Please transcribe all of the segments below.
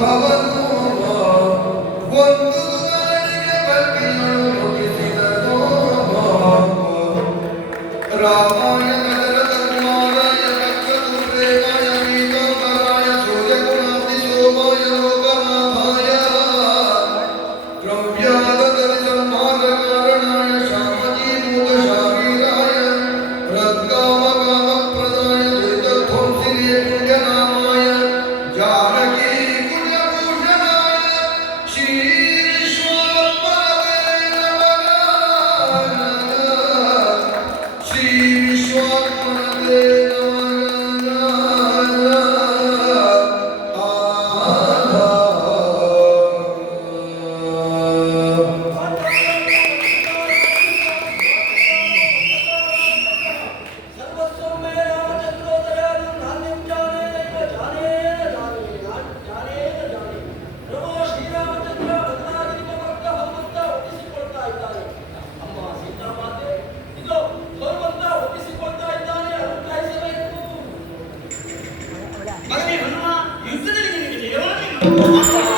ಭವನು ಒಂದು Thank you.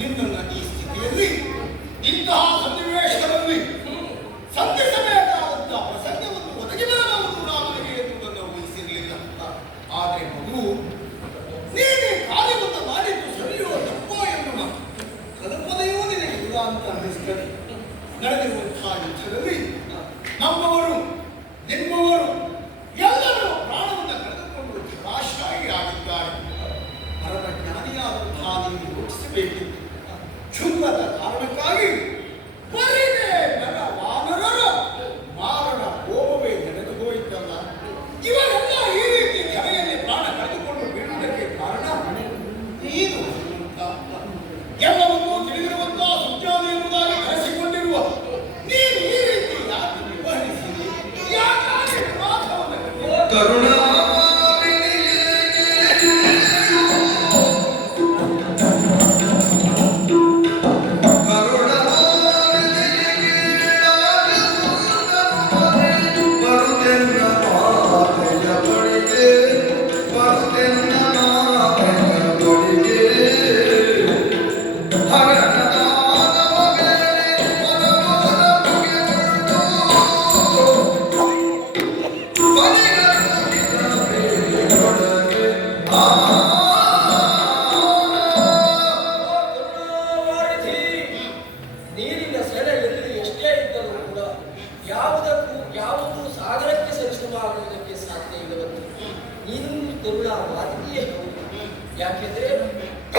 ನಿನ್ನನ್ನ ಈ ಸ್ಥಿತಿಯಲ್ಲಿ ಇಂತಹ E a é dele.